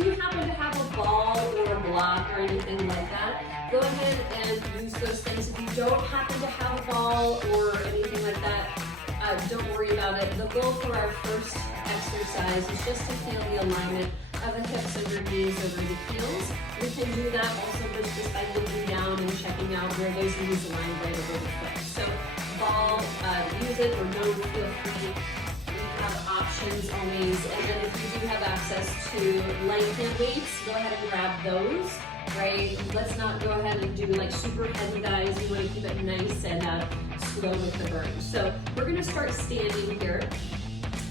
do happen to have a ball or a block or anything like that, go ahead and use those things. If you don't happen to have a ball or anything like that, don't worry about it. The goal for our first exercise is just to feel the alignment of the hips and your knees over the heels. We can do that also just by looking down and checking out where those knees align right over the foot. So ball, use it or don't, feel free. We have options always. And then if you do have access to light hand weights, go ahead and grab those, right? Let's not go ahead and do like super heavy guys. You want to keep it nice and slow with the burn. So we're going to start standing here.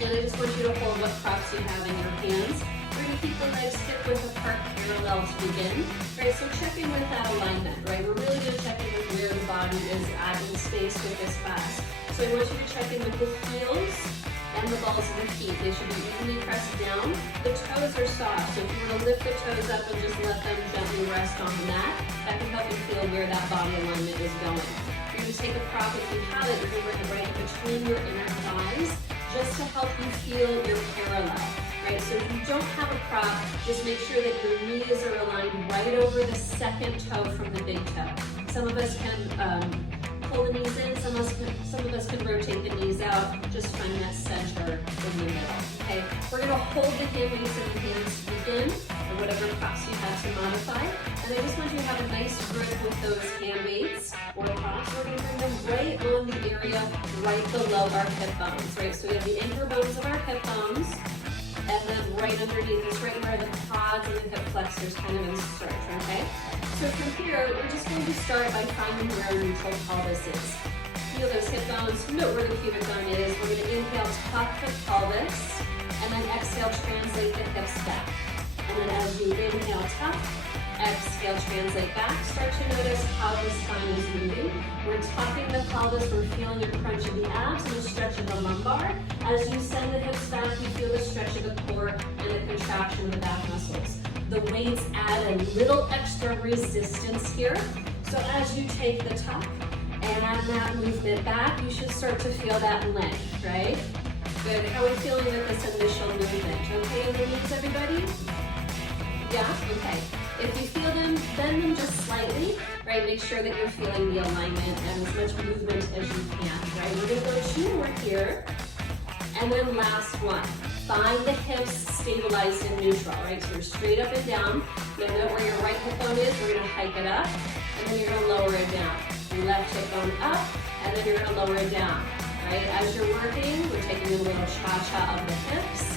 And I just want you to hold what props you have in your hands. We're going to keep the legs hip width apart parallel to begin. Right, so check in with that alignment, right? We're really going to check in with where the body is at in space with this class. So I want you to check in with the heels and the balls of the feet. They should be evenly pressed down. The toes are soft, so if you want to lift the toes up and just let them gently rest on the mat, that can help you feel where that body alignment is going. You're going to take a prop if you have it, you're going to bring it right between your inner thighs, just to help you feel your parallel. Right, so if you don't have a prop, just make sure that your knees are aligned right over the second toe from the big toe. Some of us can pull the knees in, some of us can rotate the knees out. Just find that center in the middle. Okay, we're going to hold the hand weights in the hands to begin, or whatever props you have to modify. And I just want you to have a nice grip with those hand weights or props. We're going to bring them right on the area right below our hip bones. Right, so we have the anchor bones of our hip bones. And then right underneath is right where the quads and the hip flexors kind of insert, okay? So from here, we're just going to start by finding where our neutral pelvis is. Feel those hip bones, note where the pubic bone is. We're going to inhale, tuck the pelvis, and then exhale, translate the hips back. And then as you inhale, tuck, exhale, translate back. Start to notice how the spine is moving. We're tucking the pelvis, we're feeling a crunch of the abs and a stretch of the lumbar. As you send the hips back, you feel the stretch of the core and the contraction of the back muscles. The weights add a little extra resistance here. So as you take the tuck and that movement back, you should start to feel that length, right? Good. How are we feeling with this initial movement? Okay in the knees, everybody? Yeah? Okay. If you feel them, bend them just slightly, right? Make sure that you're feeling the alignment and as much movement as you can, right? We're going to go 2 more here. And then last one. Find the hips stabilized in neutral, right? So you're straight up and down. Now note where your right hip bone is. We're going to hike it up, and then you're going to lower it down. Your left hip bone up, and then you're going to lower it down, right? As you're working, we're taking a little cha-cha of the hips.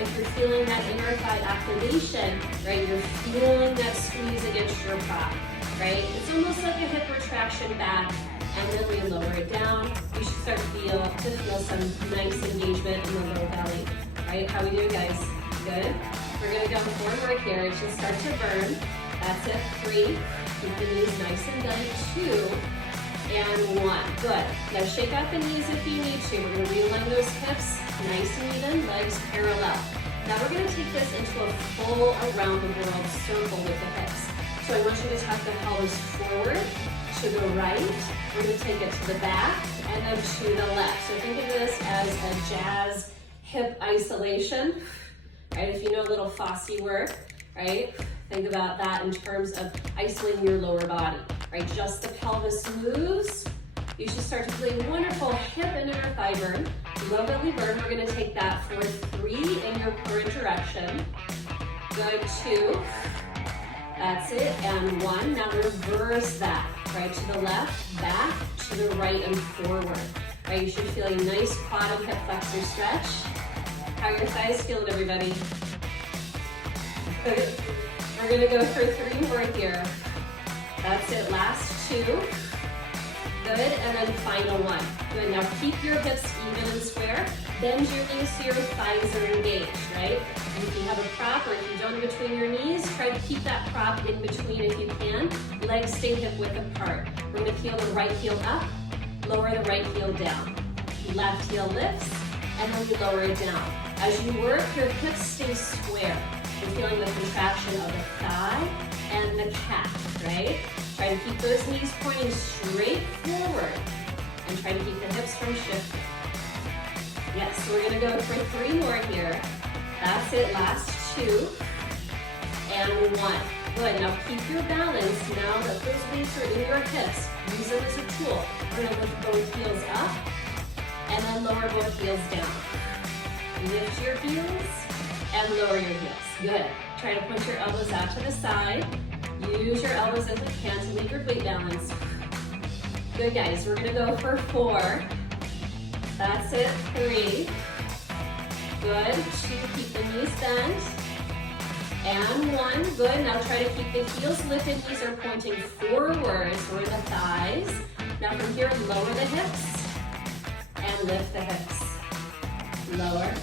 If you're feeling that inner thigh activation, right, you're feeling that squeeze against your prop, right? It's almost like a hip retraction back, and then we lower it down. You should start to feel some nice engagement in the low belly, right? How we doing, guys? Good? We're gonna go 4 more here. It should start to burn. That's it, 3. Keep the knees nice and bent, 2. And 1. Good. Now shake out the knees if you need to. We're going to realign those hips, nice and even, legs parallel. Now we're going to take this into a full around the world circle with the hips. So I want you to tuck the pelvis forward, to the right. We're going to take it to the back, and then to the left. So think of this as a jazz hip isolation, right? If you know a little Fosse work, right? Think about that in terms of isolating your lower body. Right, just the pelvis moves. You should start to feel a wonderful hip and inner thigh burn. Low belly burn. We're going to take that for 3 in your current direction. Good, 2. That's it, and 1. Now reverse that. Right to the left, back, to the right, and forward. Right, you should feel a nice quad and hip flexor stretch. How are your thighs feeling, everybody? Good. We're going to go for 3 more here. That's it, last 2. Good, and then final 1. Good, now keep your hips even and square. Bend your knees so your thighs are engaged, right? And if you have a prop or if you don't in between your knees, try to keep that prop in between if you can. Legs stay hip width apart. We're going to peel the right heel up, lower the right heel down. Left heel lifts, and then you lower it down. As you work, your hips stay square. You're feeling the contraction of the thigh and the calf, right? Try to keep those knees pointing straight forward and try to keep the hips from shifting. Yes, so we're gonna go for 3 more here. That's it, last 2. and 1. Good, now keep your balance. Now that those weights are in your hips, use them as a tool. We're gonna lift both heels up, and then lower both heels down. Lift your heels, and lower your heels. Good. Try to point your elbows out to the side. Use your elbows as you can to make your weight balance. Good, guys. We're gonna go for 4. That's it. 3. Good. 2. Keep the knees bent. And 1. Good. Now try to keep the heels lifted. Knees are pointing forward. So we're in the thighs. Now from here, lower the hips and lift the hips. Lower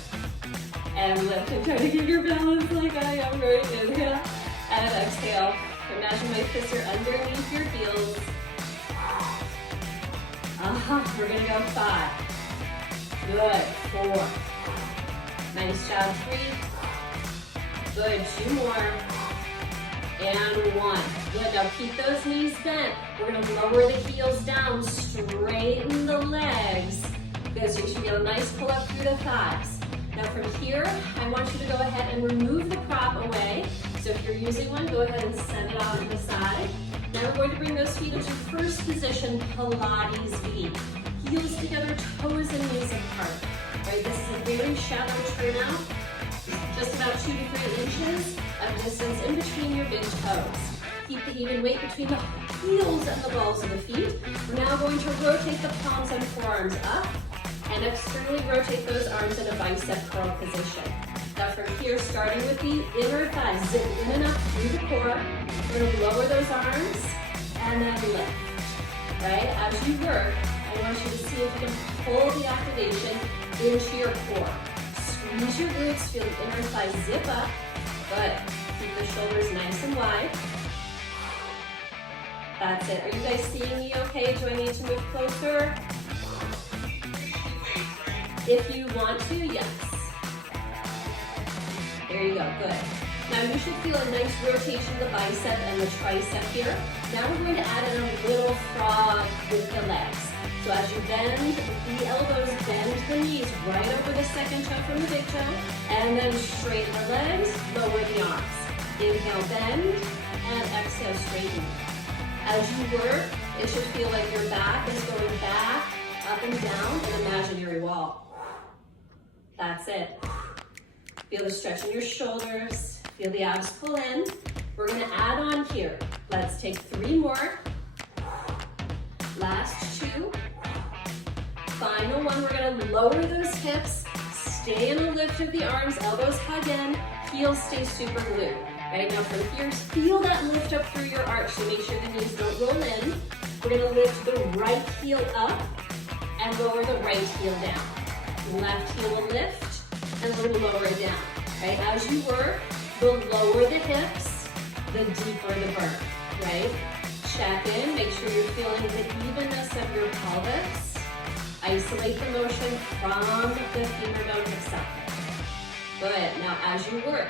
and lift. And try to keep your balance like I am. Right. Inhale and exhale. Imagine my fists are underneath your heels. We're gonna go 5. Good. 4. Nice job. 3. Good. 2 more. And 1. Good. Now keep those knees bent. We're gonna lower the heels down. Straighten the legs. Good. So you should get a nice pull up through the thighs. Now from here, I want you to go ahead and remove the prop away. So if you're using one, go ahead and set it out to the side. Now we're going to bring those feet into first position, Pilates V. Heels together, toes and knees apart. Right, this is a very shallow turnout, just about 2 to 3 inches of distance in between your big toes. Keep the even weight between the heels and the balls of the feet. We're now going to rotate the palms and forearms up and externally rotate those arms in a bicep curl position. Now from here, starting with the inner thighs, zip in and up through the core. We're going to lower those arms and then lift. Right? As you work, I want you to see if you can pull the activation into your core. Squeeze your glutes, feel the inner thighs zip up. Good. Keep the shoulders nice and wide. That's it. Are you guys seeing me okay? Do I need to move closer? If you want to, yes. There you go, good. Now you should feel a nice rotation of the bicep and the tricep here. Now we're going to add in a little frog with the legs. So as you bend the elbows, bend the knees right over the second toe from the big toe, and then straighten the legs, lower the arms. Inhale, bend, and exhale, straighten. As you work, it should feel like your back is going back, up and down, an imaginary wall. That's it. Feel the stretch in your shoulders. Feel the abs pull in. We're gonna add on here. Let's take 3 more. Last 2. Final 1, we're gonna lower those hips. Stay in a lift of the arms, elbows hug in, heels stay super glued. Right, now from here, feel that lift up through your arch, so make sure the knees don't roll in. We're gonna lift the right heel up and lower the right heel down. Left heel will lift, and we're gonna lower it down. Right, as you work, the lower the hips, the deeper the burn, right? Check in, make sure you're feeling the evenness of your pelvis. Isolate the motion from the femur bone itself. Good, now as you work,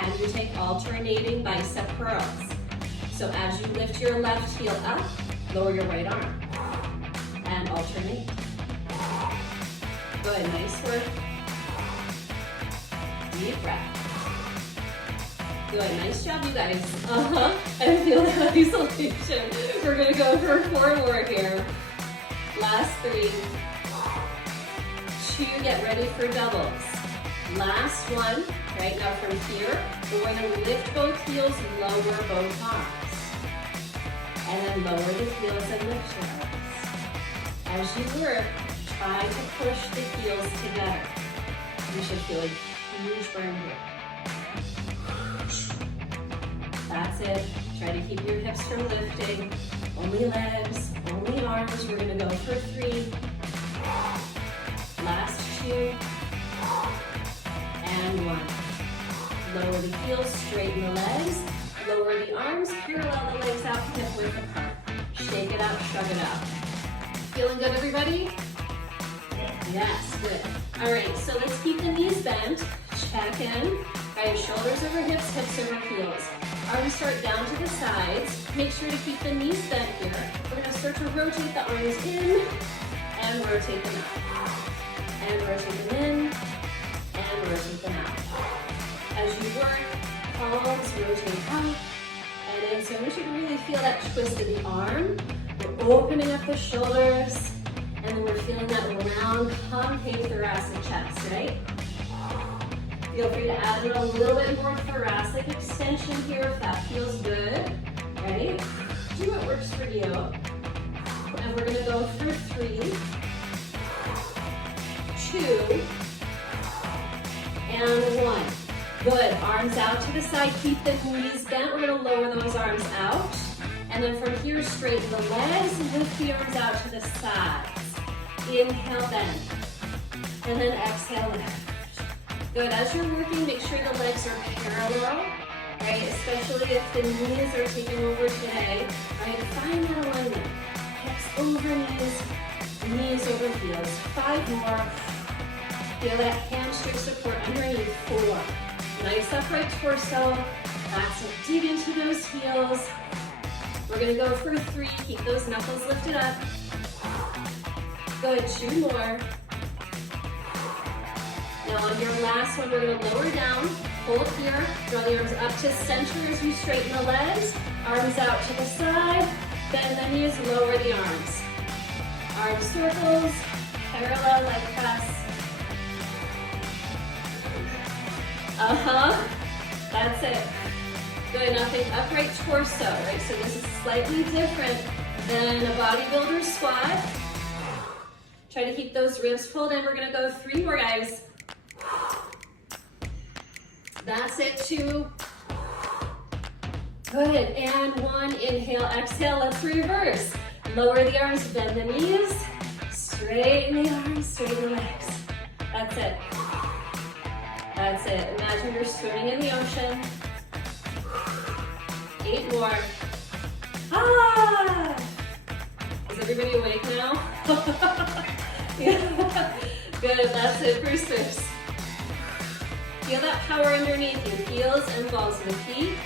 can you take alternating bicep curls? So as you lift your left heel up, lower your right arm, and alternate. Good, nice work. Deep breath. Good, nice job, you guys. I feel that isolation. We're gonna go for 4 more here. Last 3. 2, get ready for doubles. Last 1, right now from here, we're going to lift both heels, lower both arms. And then lower the heels and lift your arms. As you work, try to push the heels together. You should feel a huge burn here. That's it. Try to keep your hips from lifting. Only legs, only arms. We're gonna go for 3. Last 2. And 1. Lower the heels, straighten the legs. Lower the arms, parallel the legs out, hip width apart. Shake it out, shrug it out. Feeling good, everybody? Yes, good. All right, so let's keep the knees bent. Check in. Right, shoulders over hips, hips over heels. Arms start down to the sides. Make sure to keep the knees bent here. We're gonna start to rotate the arms in and rotate them out. And rotate them in and rotate them out. As you work, palms rotate And so I want you to really feel that twist of the arm. We're opening up the shoulders, and then we're feeling that round, concave thoracic chest, right? Feel free to add in a little bit more thoracic extension here if that feels good, right? Do what works for you. And we're gonna go for 3, 2, and 1. Good, arms out to the side, keep the knees bent. We're gonna lower those arms out. And then from here, straighten the legs, lift the arms out to the sides. Inhale, bend. And then exhale, lift. Good, as you're working, make sure the legs are parallel, right? Especially if the knees are taking over today, right? Find that alignment. Hips over knees, knees over heels. 5 more. Feel that hamstring support underneath. 4. Nice upright torso. That's it. Dig into those heels. We're gonna go for 3. Keep those knuckles lifted up. Good, 2 more. Now on your last one, we're gonna lower down, hold here, draw the arms up to center as you straighten the legs, arms out to the side, bend the knees, lower the arms. Arm circles, parallel leg press. That's it. Good, now think upright torso, right? So this is slightly different than a bodybuilder squat. Try to keep those ribs pulled in. We're gonna go 3 more, guys. That's it, 2. Good, and 1. Inhale, exhale, let's reverse. Lower the arms, bend the knees, straighten the arms, straighten the legs. That's it. That's it. Imagine you're swimming in the ocean. 8 more. Ah! Is everybody awake now? Yeah. Good, that's it for 6. Feel that power underneath you, heels and balls of the feet.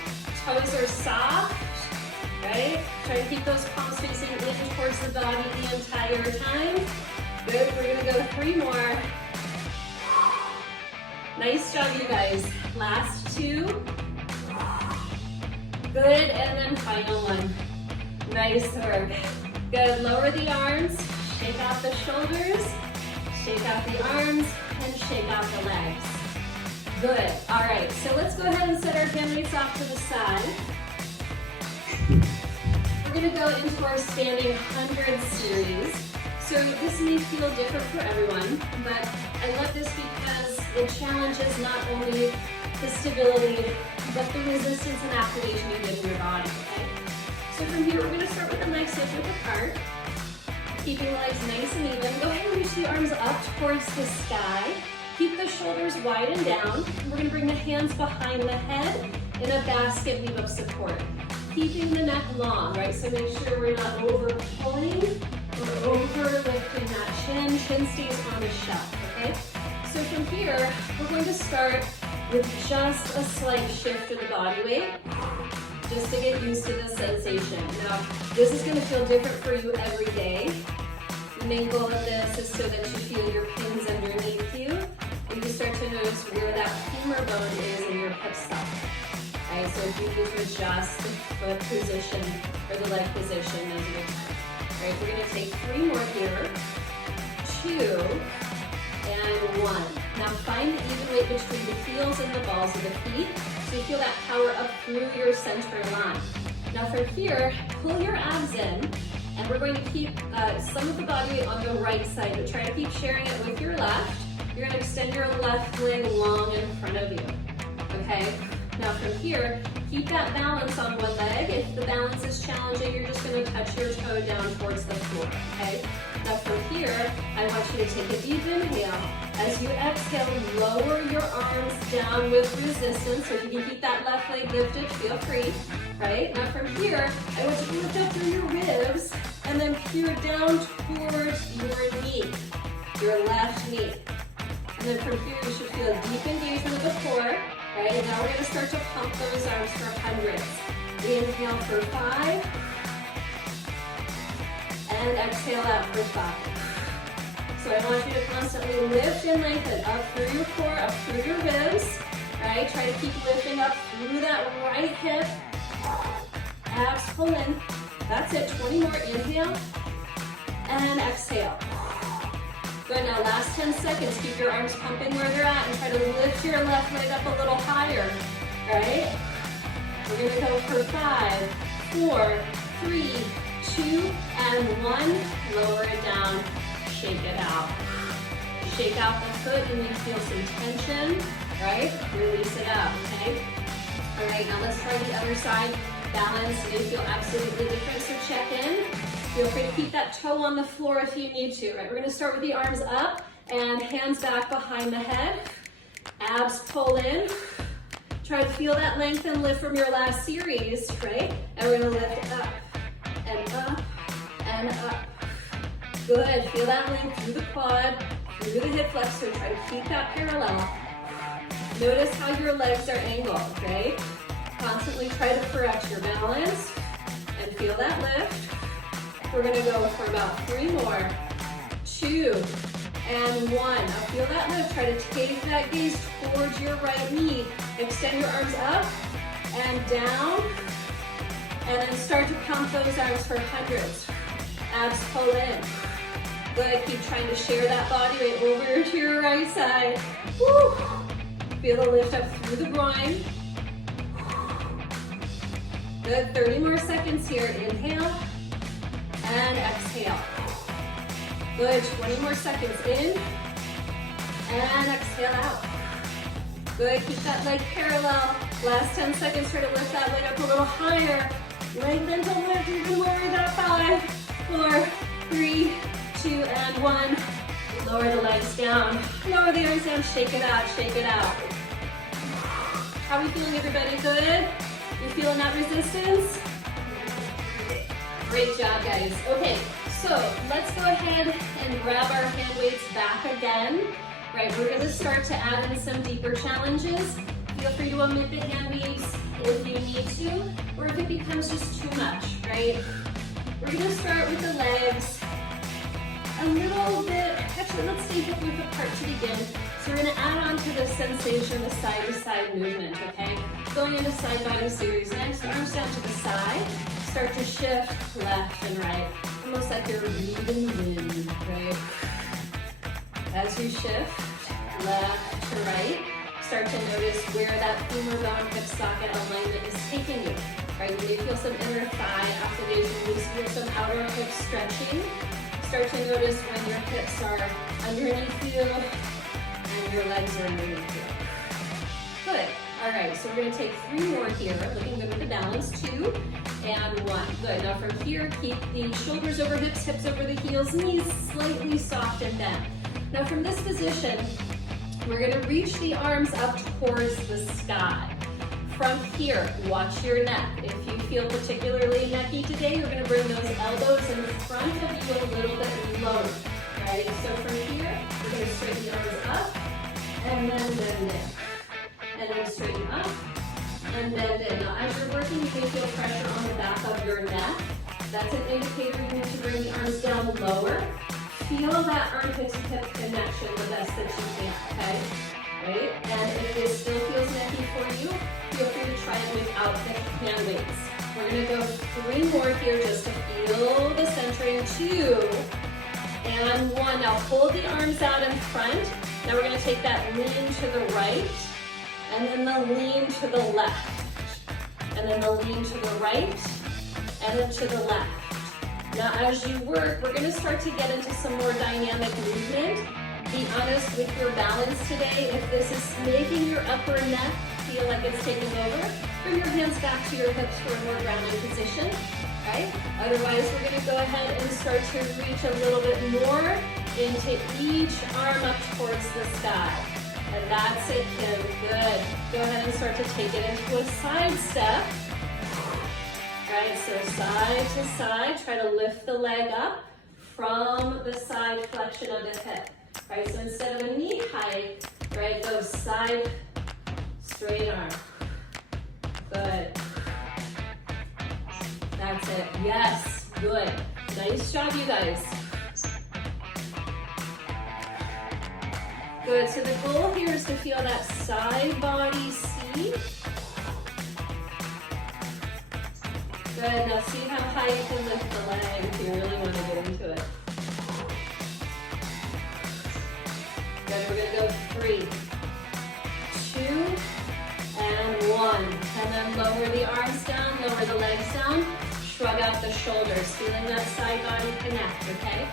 Toes are soft, right? Try to keep those palms facing in towards the body the entire time. Good, we're gonna go 3 more. Nice job, you guys. Last 2. Good, and then final 1. Nice work. Good, lower the arms, shake out the shoulders, shake out the arms, and shake out the legs. Good, all right, so let's go ahead and set our hand weights off to the side. We're gonna go into our standing 100 series. So this may feel different for everyone, but I love this because the challenge is not only the stability, but the resistance and activation you get in your body, okay? So from here, we're gonna start with a nice hip width apart, keeping the legs nice and even. Go ahead and reach the arms up towards the sky. Keep the shoulders wide and down. We're gonna bring the hands behind the head in a basket weave of support. Keeping the neck long, right? So make sure we're not over pulling or over lifting that chin. Chin stays on the shelf, okay? So from here, we're going to start with just a slight shift of the body weight, just to get used to the sensation. Now, this is gonna feel different for you every day. The main goal of this is so that you feel your pins underneath you, and you start to notice where that femur bone is in your hip stop. Right, so if you need to adjust the foot position or the leg position, now's a good time. All right, we're gonna take 3 more here, 2, and 1. Now find the even weight between the heels and the balls of the feet, so you feel that power up through your center line. Now from here, pull your abs in, and we're going to keep some of the body weight on the right side, but try to keep sharing it with your left. You're gonna extend your left leg long in front of you, okay? Now from here, keep that balance on one leg. If the balance is challenging, you're just gonna touch your toe down towards the floor, okay? Now from here, I want you to take a deep inhale. As you exhale, lower your arms down with resistance. So if you can keep that left leg lifted, feel free, right? Now from here, I want you to lift up through your ribs and then peer down towards your knee, your left knee. And then from here, you should feel a deep engagement of the core. Right, now we're going to start to pump those arms for hundreds. Inhale for 5. And exhale out for 5. So I want you to constantly lift and lengthen up through your core, up through your ribs. Right, try to keep lifting up through that right hip. Abs pull in. That's it, 20 more. Inhale and exhale. Good, now last 10 seconds. Keep your arms pumping where they're at and try to lift your left leg up a little higher. All right? We're gonna go for 5, 4, 3, 2, and 1. Lower it down, shake it out. Shake out the foot, you need to feel some tension, right? Release it out, okay? All right, now let's try the other side. Balance may feel absolutely different, so check in. Feel free to keep that toe on the floor if you need to, right? We're gonna start with the arms up and hands back behind the head. Abs pull in. Try to feel that length and lift from your last series, right? And we're gonna lift up and up and up. Good, feel that length through the quad, through the hip flexor. Try to keep that parallel. Notice how your legs are angled, okay? Constantly try to correct your balance and feel that lift. We're gonna go for about 3 more. 2 and 1. Now feel that lift. Try to take that gaze towards your right knee. Extend your arms up and down. And then start to pump those arms for hundreds. Abs pull in. Good, keep trying to share that body weight over to your right side. Woo. Feel the lift up through the groin. Good, 30 more seconds here. Inhale and exhale. Good, 20 more seconds in and exhale out. Good, keep that leg parallel. Last 10 seconds, try to lift that leg up a little higher. Lengthen to lift, you can lower that 5, 4, 3, 2, and 1. Lower the legs down. Lower the arms down, shake it out, shake it out. How are we feeling, everybody? Good? You feeling that resistance? Great job, guys. Okay, so let's go ahead and grab our hand weights back again. Right, we're gonna start to add in some deeper challenges. Feel free to omit the hand weights if you need to, or if it becomes just too much, right? We're gonna start with the legs a little bit, actually let's stay hip width apart to begin. So we're gonna add on to the sensation, the side to side movement, okay? Going into side body series next, arms down to the side. Start to shift left and right, almost like you're breathing in, right? As you shift left to right, start to notice where that femur bone hip socket alignment is taking you, right? You may feel some inner thigh activation, you feel some outer hip stretching. Start to notice when your hips are underneath you and your legs are underneath you. Good. All right, so we're gonna take 3 more here, looking good with the balance, 2 and 1. Good, now from here, keep the shoulders over hips, hips over the heels, knees slightly soft and bent. Now from this position, we're gonna reach the arms up towards the sky. From here, watch your neck. If you feel particularly necky today, you're gonna bring those elbows in front of you a little bit lower, right? So from here, we're gonna straighten the arms up and then bend in. And then straighten up and bend in. Now as you're working, you may feel pressure on the back of your neck. That's an indicator you need to bring the arms down lower. Feel that armpit to hip connection the best that you can, okay? Right? And if it still feels necky for you, feel free to try it without the hand weights. We're gonna go 3 more here just to feel the centering. 2 and 1. Now hold the arms out in front. Now we're gonna take that lean to the right, and then the lean to the left, and then the lean to the right, and then to the left. Now as you work, we're gonna start to get into some more dynamic movement. Be honest with your balance today. If this is making your upper neck feel like it's taking over, bring your hands back to your hips for a more grounded position, right? Otherwise, we're gonna go ahead and start to reach a little bit more into each arm up towards the sky. And that's it, Kim, good. Go ahead and start to take it into a side step. Right, so side to side, try to lift the leg up from the side flexion of the hip. Right, so instead of a knee height, right, go side, straight arm. Good. That's it, yes, good. Nice job, you guys. Good, so the goal here is to feel that side body C. Good, now see how high you can lift the leg if you really want to get into it. Good, we're gonna go 3, 2, and 1. And then lower the arms down, lower the legs down, shrug out the shoulders, feeling that side body connect, okay?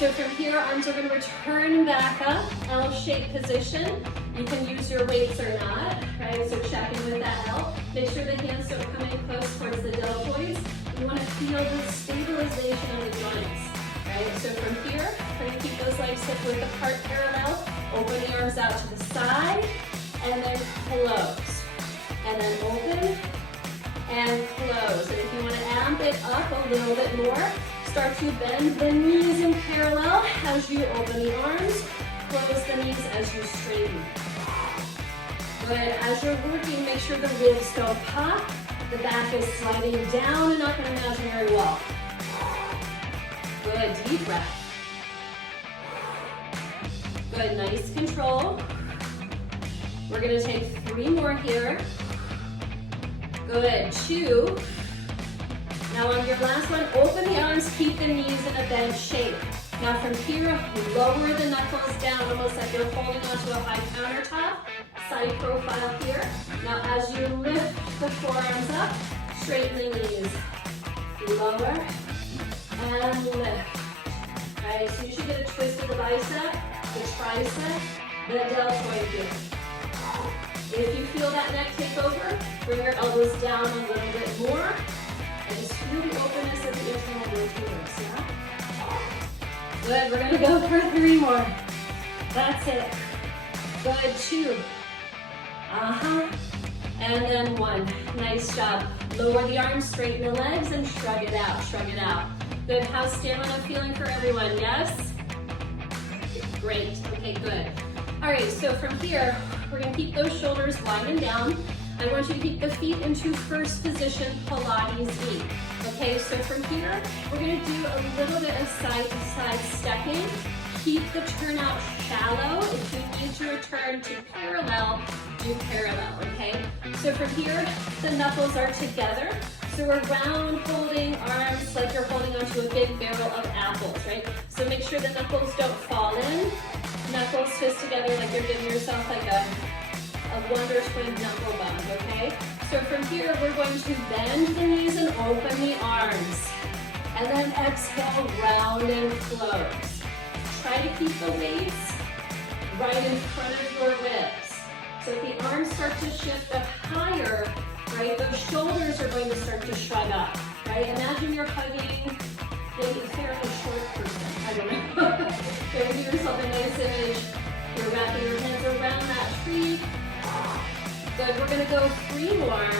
So from here, arms are gonna return back up, L-shaped position. You can use your weights or not, right? So check in with that L. Make sure the hands don't come in close towards the deltoids. You wanna feel the stabilization of the joints, right? So from here, we're gonna keep those legs hip width apart parallel, open the arms out to the side, and then close. And then open, and close. And if you wanna amp it up a little bit more, start to bend the knees in parallel as you open the arms, close the knees as you straighten. Good, as you're working, make sure the ribs don't pop, the back is sliding down and up an imaginary wall. Good, deep breath. Good, nice control. We're gonna take 3 more here. Good, 2. Now on your last one, open the arms, keep the knees in a bend shape. Now from here, lower the knuckles down, almost like you're holding onto a high countertop. Side profile here. Now as you lift the forearms up, straighten the knees. Lower and lift. Alright, so you should get a twist of the bicep, the tricep, the deltoid here. If you feel that neck take over, bring your elbows down a little bit more. And just feel the openness of the internal rotators, yeah? Good, we're gonna go for 3 more. That's it. Good, 2. And then 1. Nice job. Lower the arms, straighten the legs, and shrug it out, shrug it out. Good, how's stamina feeling for everyone, yes? Great, okay, good. All right, so from here, we're gonna keep those shoulders wide and down. I want you to keep the feet into first position, Pilates E. Okay, so from here, we're gonna do a little bit of side-to-side stepping. Keep the turnout shallow. If you need to return to parallel, do parallel, okay? So from here, the knuckles are together. So we're round holding arms like you're holding onto a big barrel of apples, right? So make sure the knuckles don't fall in. Knuckles twist together like you're giving yourself like a Wonder Twin knuckle bump, okay? So from here, we're going to bend the knees and open the arms. And then exhale, round and close. Try to keep the weights right in front of your ribs. So if the arms start to shift up higher, right, those shoulders are going to start to shrug up, right? Imagine you're hugging maybe a fairly short person, I don't know. Give yourself a nice image. You're wrapping your hands around that tree. Good, we're gonna go 3 more.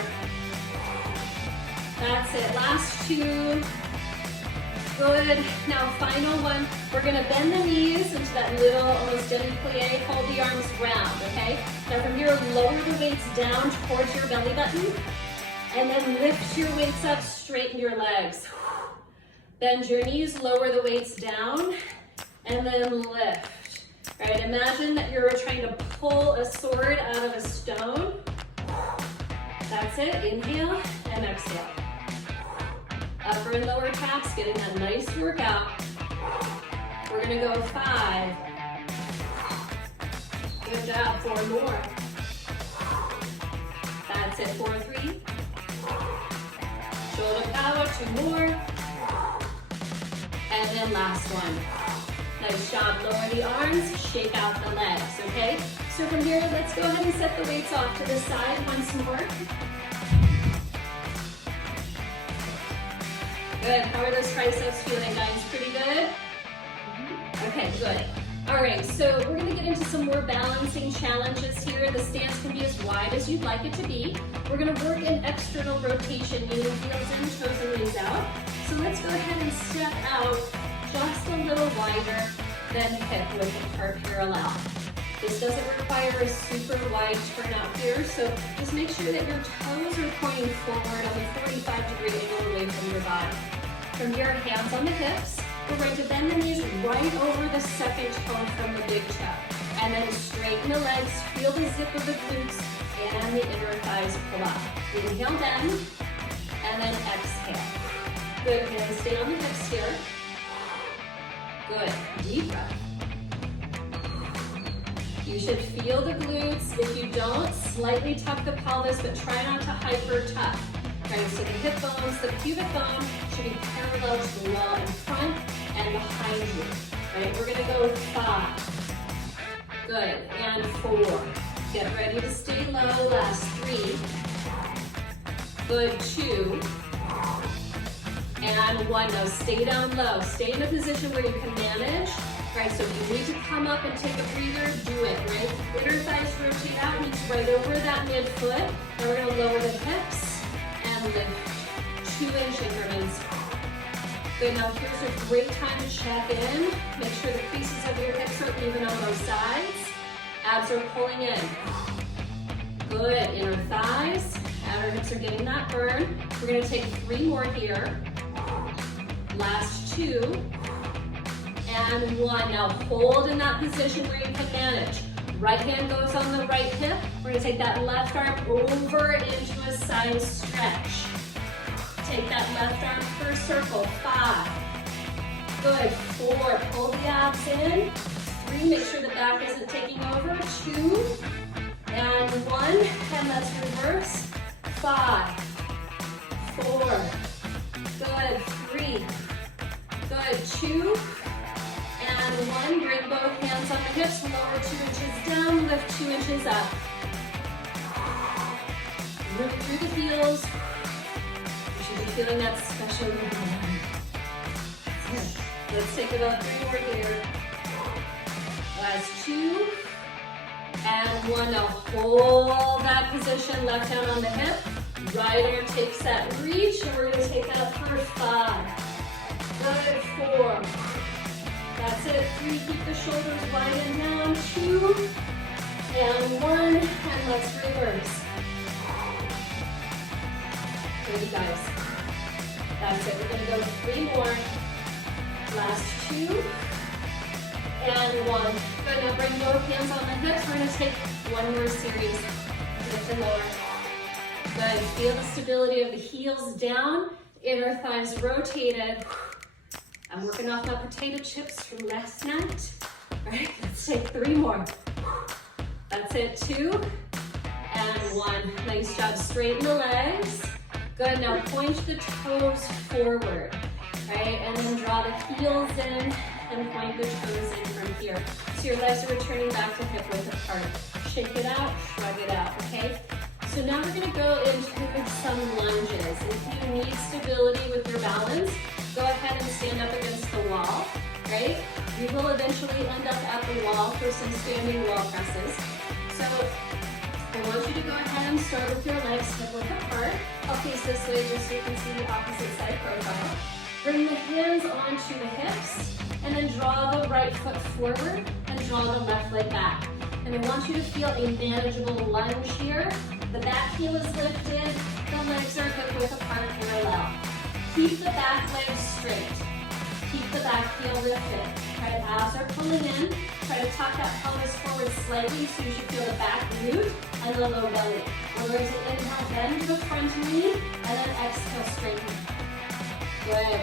That's it, last 2. Good, now final one. We're gonna bend the knees into that little, almost demi-plie, hold the arms round, okay? Now from here, lower the weights down towards your belly button, and then lift your weights up, straighten your legs. Bend your knees, lower the weights down, and then lift. All right, imagine that you're trying to pull a sword out of a stone. That's it, inhale and exhale. Upper and lower taps, getting that nice workout. We're gonna go 5. Good job, 4 more. That's it, 4, 3. Shoulder power, 2 more. And then last one. Nice job, lower the arms, shake out the legs, okay? So from here, let's go ahead and set the weights off to the side once more. Good, how are those triceps feeling, guys? Pretty good? Okay, good. All right, so we're gonna get into some more balancing challenges here. The stance can be as wide as you'd like it to be. We're gonna work in external rotation, meaning heels in, toes and knees out. So let's go ahead and step out just a little wider than hip width apart parallel. This doesn't require a super wide turnout here, so just make sure that your toes are pointing forward on the 45-degree angle away from your body. From here, hands on the hips. We're going to bend the knees right over the second toe from the big toe. And then straighten the legs, feel the zip of the glutes and the inner thighs pull up. Inhale, bend, and then exhale. Good, hands stay on the hips here. Good, deep breath. You should feel the glutes. If you don't, slightly tuck the pelvis, but try not to hyper tuck. Okay, so the hip bones, the pubic bone should be parallel to the wall in front and behind you. Right, we're gonna go with 5. Good, and 4. Get ready to stay low, last 3. Good, 2. And 1, now stay down low. Stay in a position where you can manage. Right, so if you need to come up and take a breather, do it, right? Inner thighs rotate out, reach right over that midfoot. Now we're gonna lower the hips and lift 2-inch increments. Good, now here's a great time to check in. Make sure the creases of your hips are even on both sides. Abs are pulling in. Good, inner thighs, outer hips are getting that burn. We're gonna take 3 more here. Last 2. And 1. Now hold in that position where you can manage. Right hand goes on the right hip. We're gonna take that left arm over into a side stretch. Take that left arm for a circle. 5. Good. 4. Pull the abs in. 3. Make sure the back isn't taking over. 2. And 1. And let's reverse. 5. 4. Good. 3. Good. 2. And 1, bring both hands on the hips, lower 2 inches down, lift 2 inches up. Root through the heels. You should be feeling that special movement. Let's take about 3 more here. Last 2. And 1, now hold that position, left hand on the hip. Right arm takes that reach, and we're gonna take that up for 5. Good, 4. That's it, 3, keep the shoulders wide and down, 2, and 1, and let's reverse. Good, you guys. That's it, we're gonna go 3 more. Last 2, and 1. Good, now bring both hands on the hips. We're gonna take 1 more series, lift and lower. Good, feel the stability of the heels down, inner thighs rotated. I'm working off my potato chips from last night. All right, let's take 3 more. That's it, 2 and 1. Nice job, straighten the legs. Good, now point the toes forward, right? And then draw the heels in and point the toes in from here. So your legs are returning back to hip width apart. Shake it out, shrug it out, okay? So now we're gonna go into some lunges. If you need stability with your balance, go ahead and stand up against the wall, right? You will eventually end up at the wall for some standing wall presses. So I want you to go ahead and start with your legs hip width apart. I'll face this way just so you can see the opposite side profile. Bring the hands onto the hips, and then draw the right foot forward and draw the left leg back. And I want you to feel a manageable lunge here. The back heel is lifted, the legs are hip width apart parallel. Keep the back leg straight. Keep the back heel lifted. Right, abs are pulling in. Try to tuck that pelvis forward slightly so you should feel the back glute and the low belly. We're going to inhale, bend the front knee, and then exhale, straighten. Good.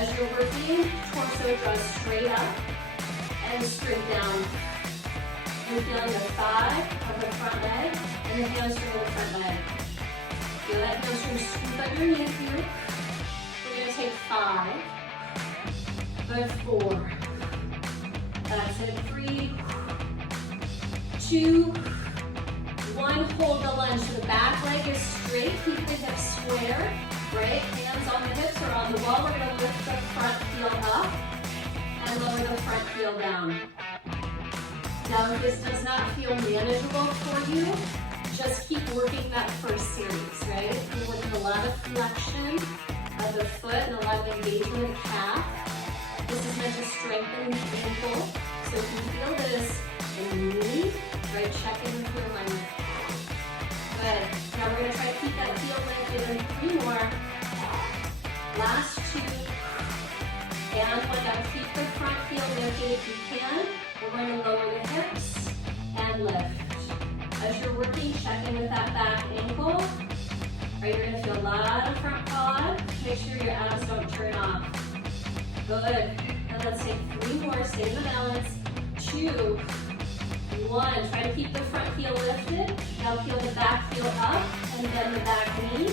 As you're working, torso draws straight up and straight down. You're feeling the thigh of the front leg and the hamstring of the front leg. Feel that hamstring scoop underneath you. We're going to take 5. Good, 4. That's it, 3, 2, 1. Hold the lunge. So the back leg is straight. Keep the hips square. Right? Hands on the hips or on the wall. We're going to lift the front heel up and lower the front heel down. Now, if this does not feel manageable for you, just keep working that first series, right? You're working a lot of flexion of the foot and a lot of engagement of the calf. This is meant to strengthen the ankle. So if you feel this in the knee, right, check in with your alignment. Good. Now we're going to try to keep that heel lifted in 3 more. Last 2. And we're going to keep the front heel lifted if you can. We're going to lower the hips and lift. As you're working, check in with that back ankle. Right, you're gonna feel a lot of front quad. Make sure your abs don't turn off. Good. And let's take 3 more. Stay in the balance. 2, 1. Try to keep the front heel lifted. Now peel the back heel up and bend the back knee.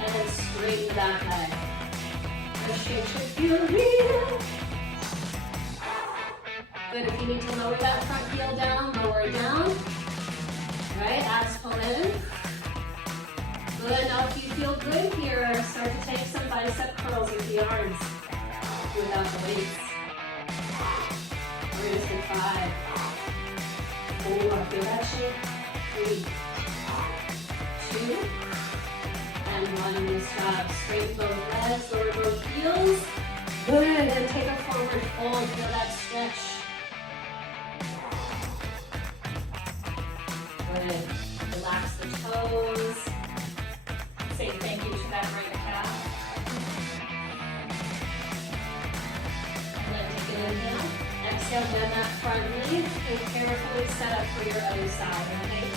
And then straighten the back leg. The shake should feel real. Good. If you need to lower that front heel down, lower it down. Right, abs pull in. Good. Now if you feel good here, start to take some bicep curls with the arms without the weights. We're gonna take 5, 4, feel that shake. 3, 2, and 1. Nice job. Straighten both legs, lower both heels. Good. And take a forward fold. Feel that stretch. Good. Relax the toes. Say thank you to that right calf. And then take an inhale. Exhale, bend that front knee. And carefully set up for your other side, okay?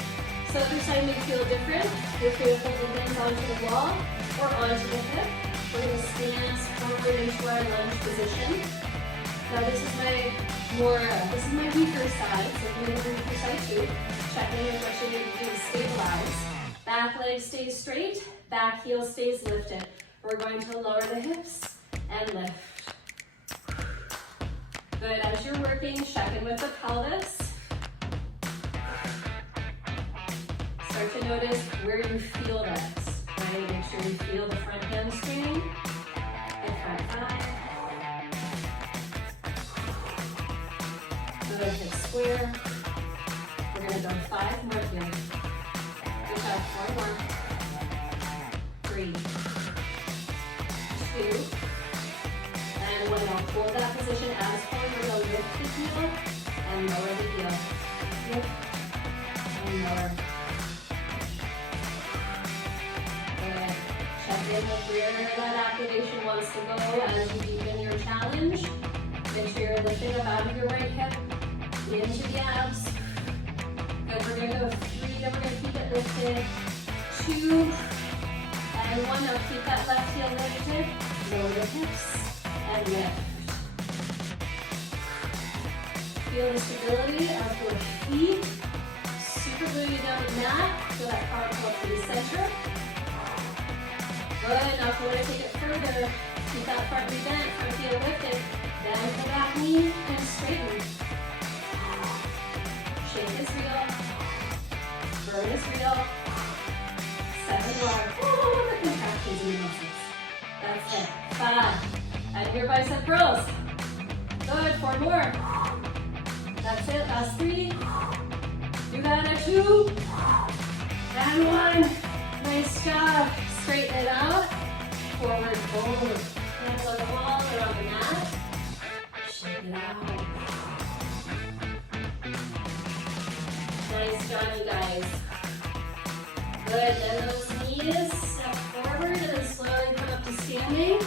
So other side may feel different. You're free to hold the hands onto the wall or onto the hip. We're going to stance forward into our lunge position. Now this is my weaker side, so if you're on the weaker side too, check in with what you need to do to stabilize. Back leg stays straight, back heel stays lifted. We're going to lower the hips and lift. Good, as you're working, check in with the pelvis. Start to notice where you feel this, right? Make sure you feel the front hamstring, the front thigh. Good, hip square. We're gonna go 5 more here. Good job, 4 more. 3, 2, and we're gonna hold that position as forward. We're gonna lift the heel and lower the heel. Lift and lower. Good. Check in with where that activation wants to go as you deepen your challenge. Make sure you're lifting up out of your right hip into the abs. Good, we're gonna go 3, then we're gonna keep it lifted. 2, and 1. Now keep that left heel lifted. Lower the hips and lift. Feel the stability of your feet. Super glue you down the mat. Feel that power pull to the center. Good, now if you want to take it further, keep that front knee bent, front heel lifted. Bend the back knee and straighten. Shake is real. Burn is real. 7 more. Oh, the contractions in the muscles. That's it. 5. Add your bicep curls. Good. 4 more. That's it. Last 3. You got a 2. And 1. Nice job. Straighten it out. Forward fold. Hands on the wall or on the mat. Shake it out. Nice job, you guys. Good, then those knees step forward and then slowly come up to standing. Do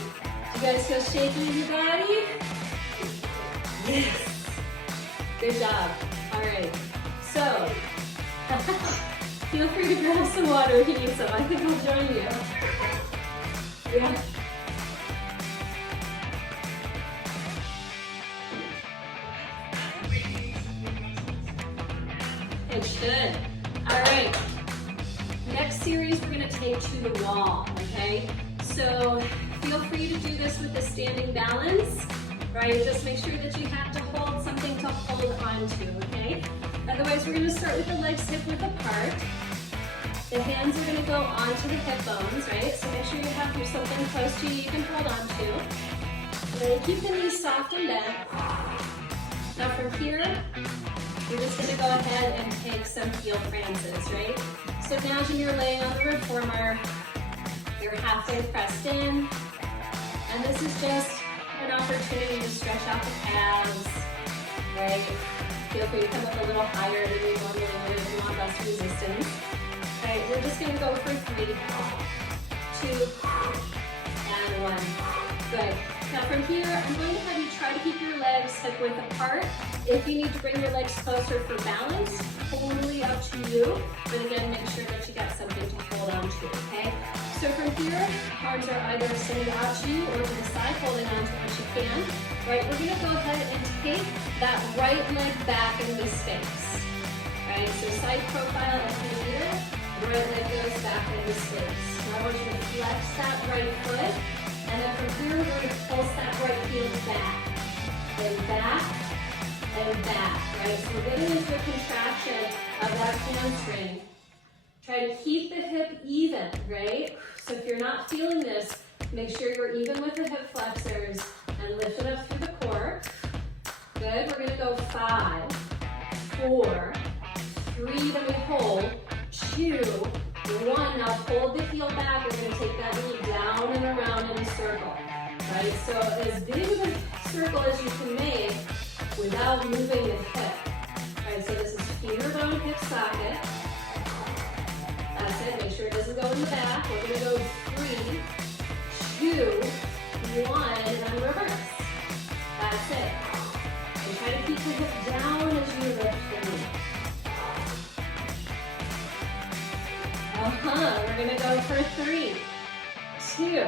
you guys feel shaky in your body? Yes. Good job. All right. So, feel free to grab some water if you need some. I think I'll join you. Yeah. It should. All right. Next series, we're going to take to the wall, okay? So feel free to do this with a standing balance, right? Just make sure that you have to hold something to hold onto, okay? Otherwise, we're going to start with the legs hip-width apart. The hands are going to go onto the hip bones, right? So make sure you have something close to you can hold onto. Then keep the knees soft and bent. Now from here, you're just going to go ahead and take some heel prances, right? So imagine you're laying on the reformer, you're halfway pressed in, and this is just an opportunity to stretch out the calves, right? Feel free to come up a little higher than you normally would if you want less resistance. Right, we're just going to go for 3, 2, and 1. Good. Now from here, I'm going to have you try to keep your legs hip-width apart. If you need to bring your legs closer for balance, totally up to you. But again, make sure that you got something to hold on to, okay? So from here, arms are either extended out to you or to the side, holding on to what you can. Right, we're gonna go ahead and take that right leg back into space. Right, so side profile of the leader, the right leg goes back into space. Now I want you to flex that right foot, and then from here, we're going to pulse that right heel back, and back, and back, right? So we're getting into a contraction of that hamstring. Try to keep the hip even, right? So if you're not feeling this, make sure you're even with the hip flexors and lift it up through the core. Good, we're gonna go 5, 4, 3, then we hold, 2, 1. Now hold the heel back. We're gonna take that knee down and around in a circle, right? So as big of a circle as you can make without moving the hip. Right, so this is femur bone, hip socket. That's it, make sure it doesn't go in the back. We're gonna go 3, 2, 1, and then reverse. That's it. And try to keep the hip down as you lift the knee. We're gonna go for 3, 2,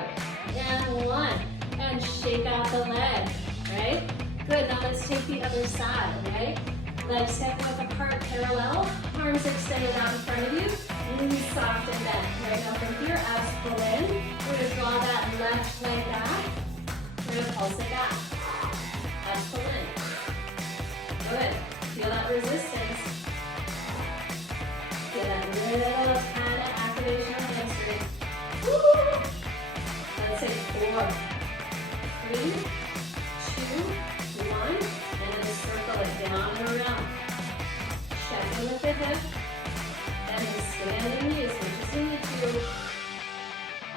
and 1. And shake out the leg, right? Good, now let's take the other side, right? Legs hip width apart, parallel, arms extended out in front of you, knees soft and bent. Right, now from here, abs pull in. We're gonna draw that left leg back. We're gonna pulse it back. Abs pull in. Good, feel that resistance. Feel that little kind of activation of the hamstring. Woo! Let's take 4, 3, 2, 1, and then circle it down and around. Check in with the hip, and then stand your knees, which is in the 2.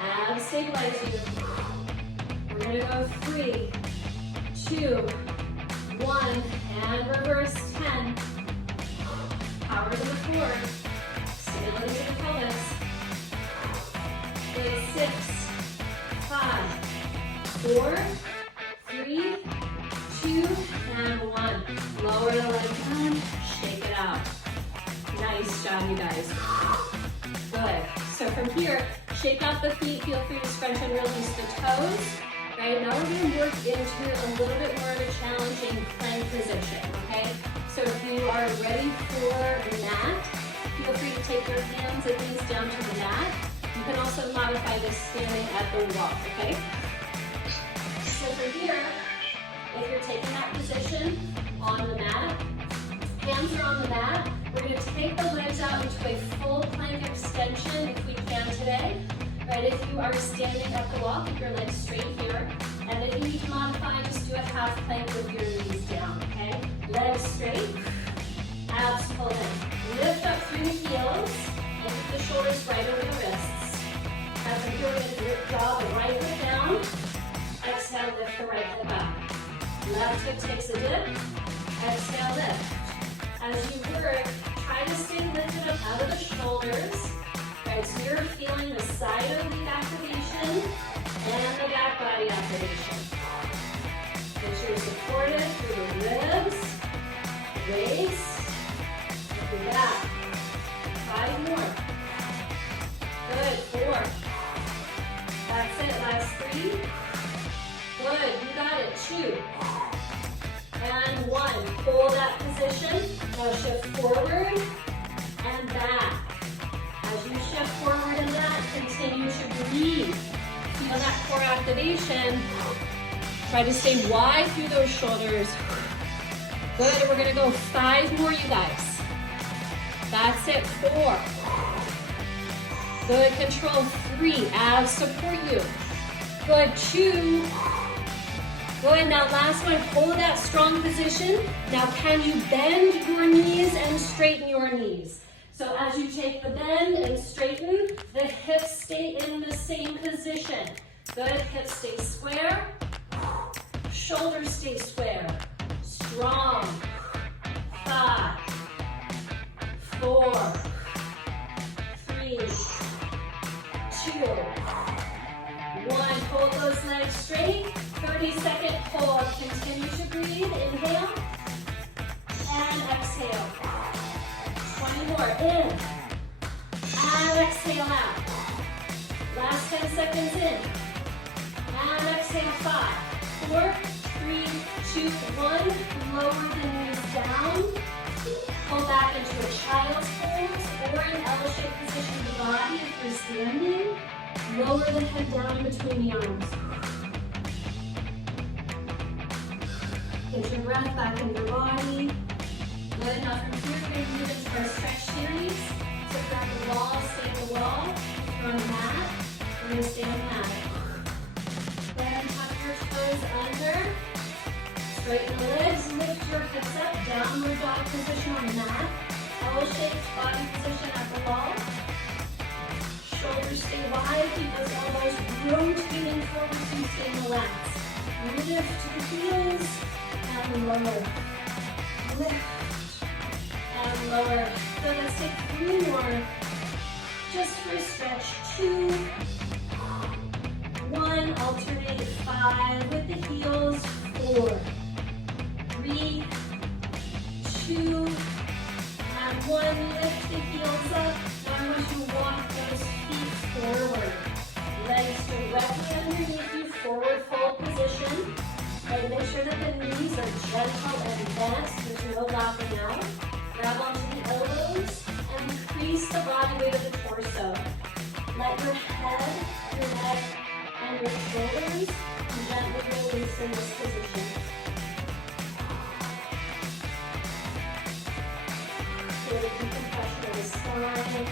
Abs stabilize you. We're gonna go 3, 2, 1, and reverse 10. Power to the core. Stability to the pelvis. Good, 6, 5, 4, 3, 2, and 1. Lower the leg down, shake it out. Nice job, you guys. Good. So from here, shake out the feet. Feel free to scrunch and release the toes. Right, now we're going to work into a little bit more of a challenging plank position, okay? So if you are ready for the mat, feel free to take your hands at least down to the mat. You can also modify this standing at the wall, okay? So from here, if you're taking that position on the mat, hands are on the mat, we're going to take the legs out into a full plank extension if we can today. Right, if you are standing at the wall, keep your legs straight here. And if you need to modify, just do a half plank with your knees down, okay? Legs straight, abs pull in. Lift up through the heels, and keep the shoulders right over the wrists. As we're going to draw the right foot down, exhale, lift the right hip up. Left hip takes a dip, exhale, lift. As you work, try to stay lifted up out of the shoulders. Right, so you're feeling the side oblique activation and the back body activation. Make sure you're supported through the ribs, waist, through that. 5 more. Good, 4. That's it, last 3. Good, you got it, 2. And 1, hold that position. Now shift forward and back. As you shift forward and back, continue to breathe. Feel that core activation. Try to stay wide through those shoulders. Good, we're gonna go 5 more, you guys. That's it, 4. Good, control 3, abs support you. Good, 2. Good, now last one, hold that strong position. Now can you bend your knees and straighten your knees? So as you take the bend and straighten, the hips stay in the same position. Good, hips stay square, shoulders stay square. Strong. 5, 4, 3, 2, 1. Hold those legs straight. 30-second hold. Continue to breathe. Inhale and exhale. 20 more. In and exhale out. Last 10 seconds in. And exhale, 5, 4, 3, 2, 1. Lower the knees down. Pull back into a child's pose or an L-shaped position of the body if you're standing. Lower the head down between the arms. Get your breath back in your body. Good. Now from here, we're going to move into our stretch series. So grab the wall, stay on the wall. If you're on the mat, we're going to stay on the mat. Go ahead and tuck your toes under. Straighten the legs, lift your hips up. Downward dog position on the mat. L-shaped body position at the wall. Shoulders stay wide. Keep those elbows rotating forward so you stay in the lats. Lift the heels and lower. Lift and lower. So let's take 3 more. Just for a stretch. 2, 1. Alternate 5 with the heels. 4, 3, 2, and 1. Lift the heels up. Now I want you to walk those feet forward. Legs directly underneath you, forward fold position. And make sure that the knees are gentle and bent so there's no lapping out. Grab onto the elbows and increase the body weight of the torso. Let your head, your neck, and your shoulders gently release in this position. Feel the decompression of the spine.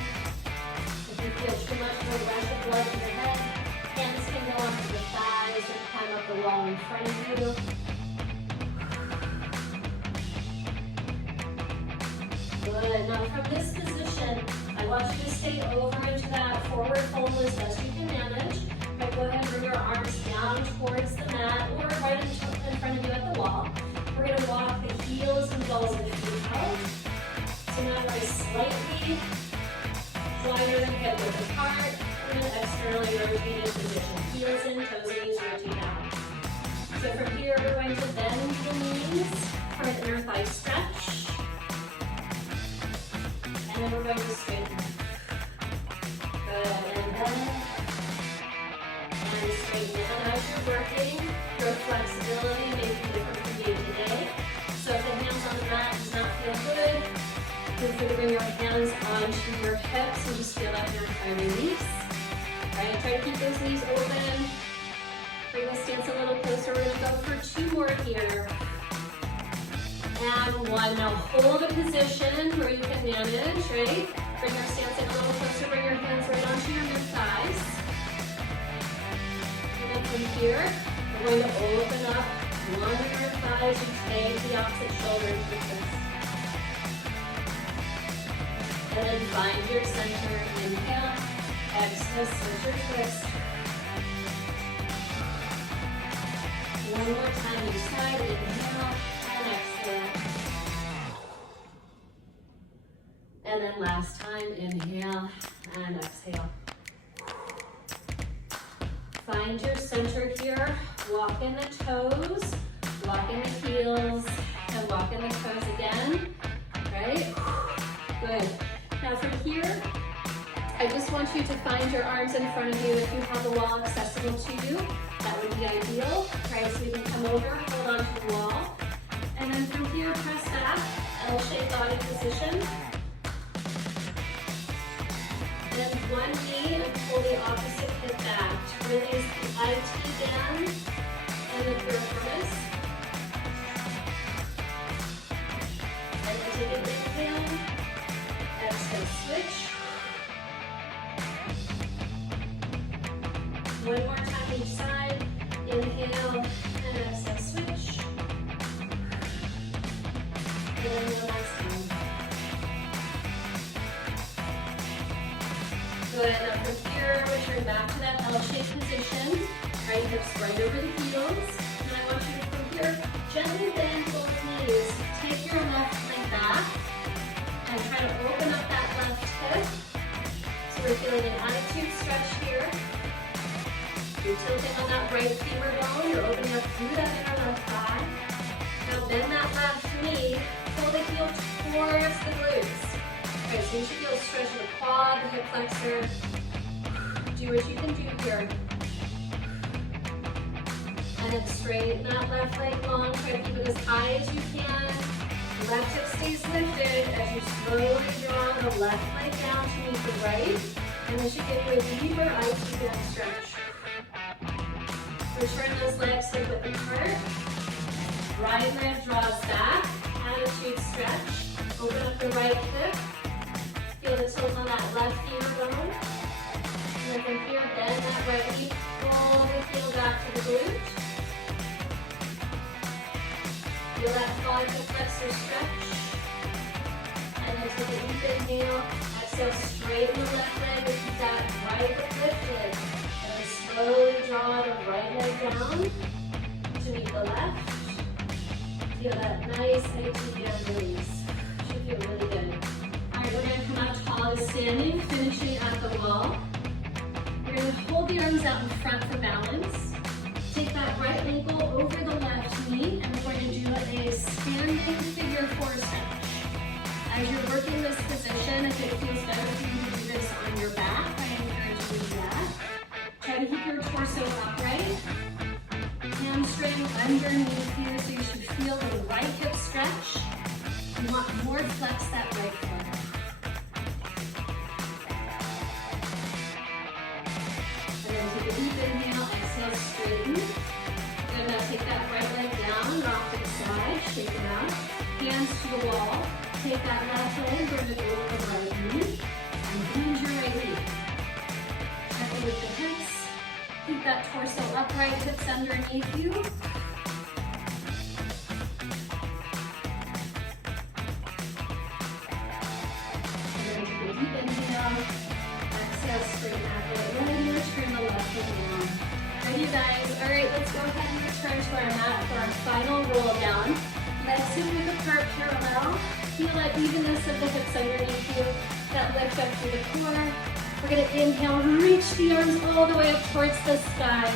If you feel too much of a rush of blood to the head, hands can go onto the thighs and climb up the wall in front of you. Good. Now from this position, I want you to stay over into that forward fold as best you can manage. Right, go ahead and bring your arms down towards the mat or right in front of you at the wall. We're going to walk the heels and balls of the feet out. So now we're slightly wider than hip width apart. We're going to externally rotate in position. Heels in, toes and knees rotate out. So from here, we're going to bend the knees for an inner thigh stretch. And then we're going to straighten. Good. And bend. And straighten. And as you're working, your flexibility may be different from day to day. So if the hands on the mat does not feel good, feel free to bring your hands onto your hips and just feel that inner thigh release. Alright, try to keep those knees open. Bring the stance a little closer. We're going to go for 2 more here. And 1. Now hold a position where you can manage, right? Bring your stance in a little closer. Bring your hands right onto your mid thighs. And then from here, we're going to open up one of your thighs and take the opposite shoulder into the twist. And then find your center. Inhale. Exhale, center twist. One more time each side. Inhale and exhale. And then last time, inhale and exhale. Find your center here. Walk in the toes, walk in the heels, and walk in the toes again. Right? Good. Now from here, I just want you to find your arms in front of you. If you have the wall accessible to you, that would be ideal. Right, so you can come over, hold on to the wall. And then from here, press back, L-shaped body position. Then one knee and pull the opposite hip back to release the IT band and the piriformis. And then take an inhale, exhale, switch. One more time each side. Inhale and exhale, switch. And then the last time. Good. Now from here, return back to that L-shaped position. Right hips right over the heels. And I want you to from here, gently bend both knees. Take your left leg back and try to open up that left hip. So we're feeling an attitude stretch here. You're tilting on that right femur bone. You're opening up through that inner left thigh. Now bend that left knee. Pull the heel towards the glutes. Okay, so you should feel a stretch in the quad, the hip flexor. Do do what you can do here. And then straighten that left leg long. Try to keep it as high as you can. Left hip stays lifted as you slowly draw the left leg down to meet the right. And this should give you a deeper ITBM stretch. Return those legs hip width apart. Right leg draws back. Attitude stretch. Open up the right hip. Feel the tilt on that left femur bone. And then from here, bend that right knee. Pull the heel back to the glute. Feel that quad hip flexor stretch. And then take a deep inhale. Exhale, straighten the left leg. Keep that right hip lifted. And then slowly draw the right leg down to meet the left. Feel that nice ITBM release. Should feel really good. Alright, we're going to come out tall as standing, finishing at the wall. We're going to hold the arms out in front for balance. Take that right ankle over the left knee, and we're going to do a standing figure four stretch. As you're working this position, if it feels better for you to do this on your back, I encourage you to do that. Try to keep your torso upright. Hamstring underneath here, so you should feel the right hip stretch. You want more flex that right foot. And then take a deep inhale, exhale, straighten. Good, now take that right leg down, rock to the side, shake it out. Hands to the wall. Take that left leg, bring it over the right knee, and bend your right knee. Check in with the hips. Keep that torso upright, hips underneath you. And then take a deep inhale. Exhale, straighten that right leg, return the left leg down. Ready, you guys? All right, let's go ahead and return to our mat for our final roll down. Legs hip width apart, parallel. Feel that evenness of the hips underneath you. That lift up through the core. We're going to inhale, reach the arms all the way up towards the sky.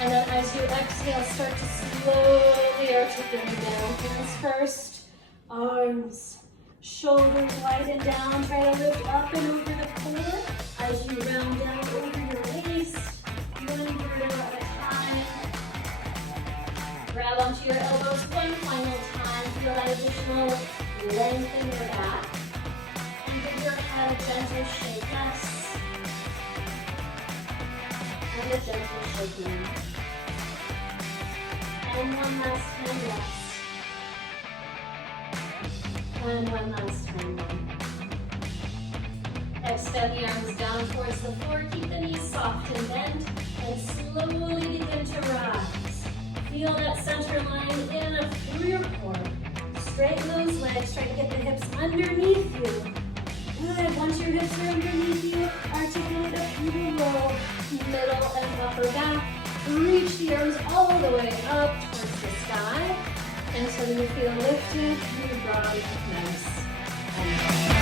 And then as you exhale, start to slowly articulate down. Hands first, arms, shoulders widen down. Try to lift up and over the core as you round down over your waist. One vertebra at a time. Grab onto your elbows one final time. Feel that additional length in your back. And give your head a gentle shake. Yes. And a gentle shaking. And one last time, yes. And one last time, extend the arms down towards the floor. Keep the knees soft and bent. And slowly begin to rise. Feel that center line in up through your core. Straighten those legs. Try to get the hips underneath you. Good. Once your hips are underneath you, articulate up through the low, middle, and upper back. Reach the arms all the way up towards the sky. Until you feel lifted, you draw nice.